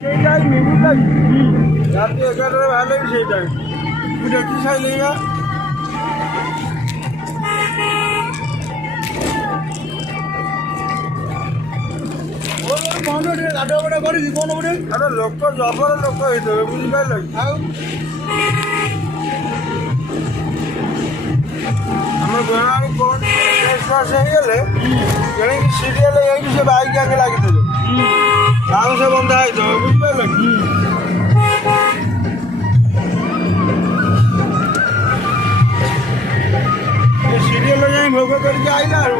সেই টাইম বুঝলি রাতে 11টা ভালোই সেই টাইম বুঝে কি খাইলে গা আরে লোক জবর লোক হইতবে বুঝিপারল ଆଉ আমার ঘোড়ার কোন শেষ হয়ে গেলে তেଣିକି সিরিয়াল এইଠି ସେ ବାଇକ୍ ଆଗେ ଲାଗିଥିବେ ବାଉଁଶ ବନ୍ଧା ହେଇଥିବ ବୁଝିପାରିଲ କି ସିରିଏଲ ଯାଇ ଭୋଗ କରିକି ଆଇଲା ଆଉ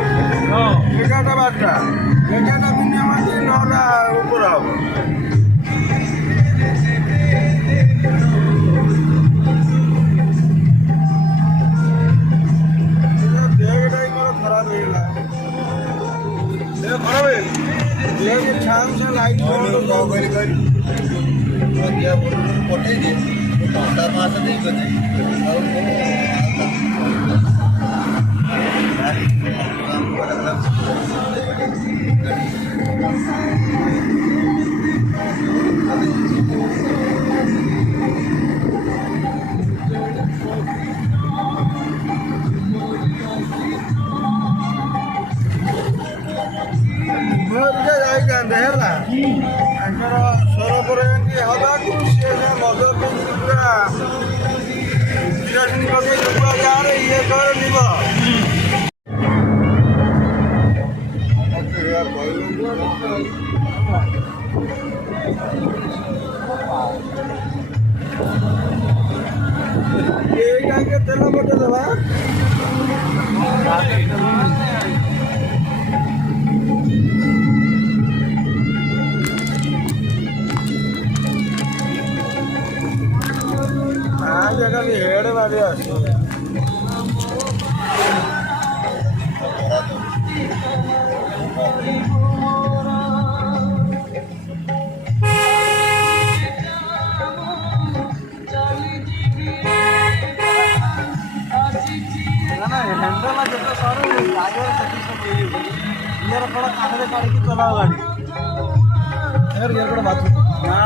11ଟା 12ଟା 11ଟା ମିନିମମ୍ 9ଟା ଉପରେ ହବ ଦେହଟା ମୋର ଖରାପ ହେଇଗଲା ଦେହ ଖରାପ ଦେହକୁ ଛାଁ ଛାଁ ଲାଇଟ୍ କରି ପଠେଇଦିଏ ଟଙ୍କା 500 ଦେଇଛନ୍ତି ଆଉ ଯାଇଥାନ୍ତେ ହେଲା ତାଙ୍କର ସ୍ୱର ପରେ ଏମିତି ହବାକୁ ସିଏ ମଦ ପିଇକି ପୁରା କିରାସିନି ପକେଇ ପୁରା ଗାଁରେ ଇଏ କରେ ଯିବ ଏଇଟାକେ ତେଲ ପକେଇଦେବା ଖାଲି ହେଡ୍ ମାରି ଆସିବ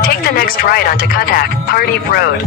Take the next right onto Cuttack, Pardeep Road.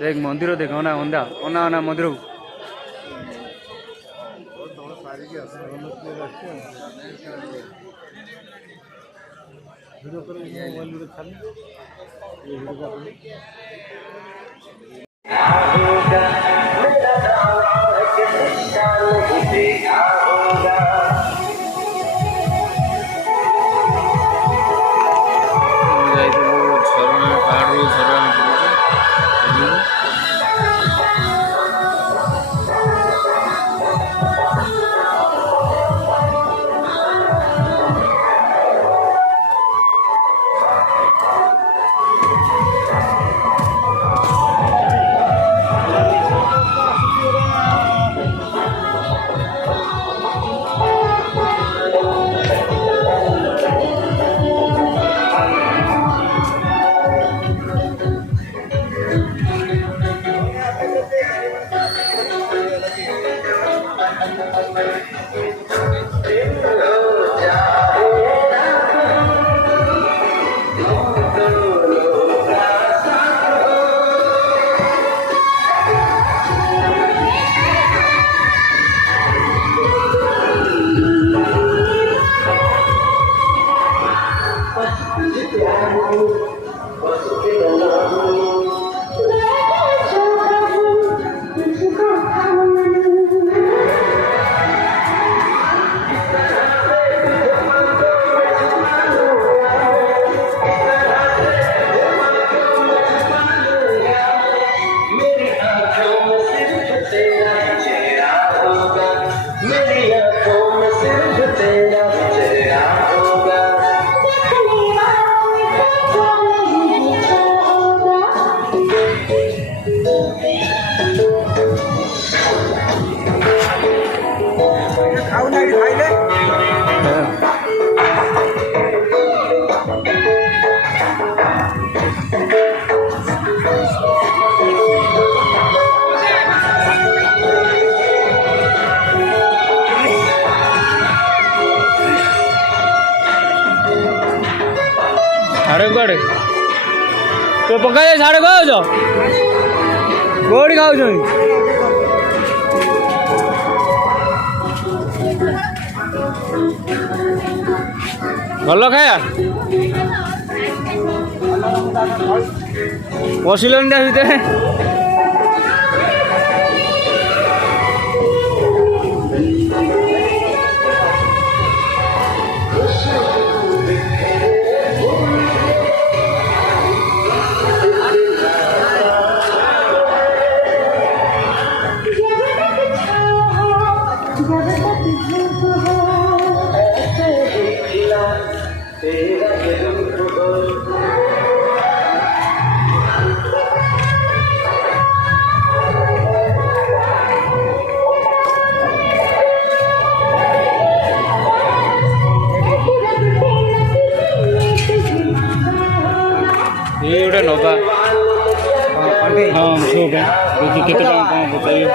देख मंदिर देख अना अंधा अना अना मंदिर झरणा पहाड़ झरणा ସାଡ଼େ କୁଆଡ଼େ ତୁ ପକାଇ ସାଡ଼େ ଖାଉଛ କୋଉଠି ଖାଉଛନ୍ତି? ଭଲ ଖାଇବା ବସିଲନି ତା ଭିତରେ ये गोटे नवा हाँ शो पे देखिए केते टଙ୍କା कौन बताइए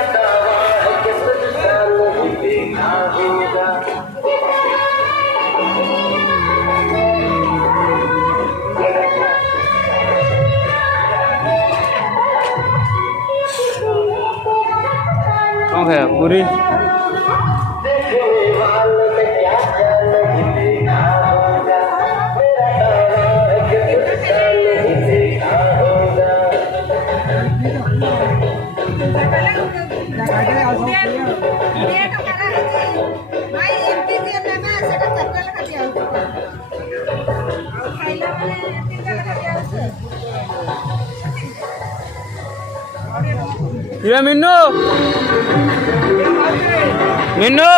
कौन खाया पूरी ये मिन्नू मिन्नू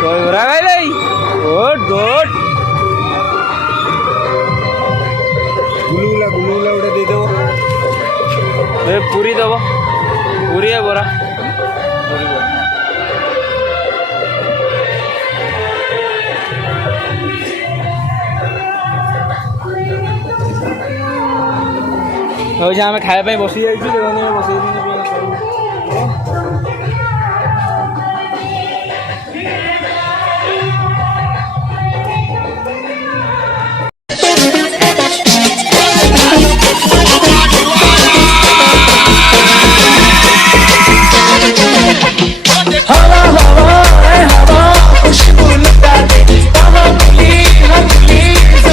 कोई हो रहा है गुड गुड गुलुला उड़ा दे दो ए पूरी दब पूरी है बोरा पूरी बोरा आम खाया बसी जाइए बस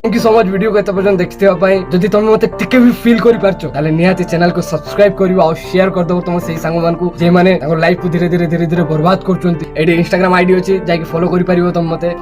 thank you so much video को एत पर्यंत देखते जदि तुम मत टिके भी फील कर पारछ ताले निहाती चैनल को सब्सक्राइब करियो और शेयर कर दो तुम से सांग मान को जे माने लाइफ को धीरे धीरे बर्बाद करछंती एडी इंस्टाग्राम आईडी अछि जाके फॉलो करि पारियो तुम मते।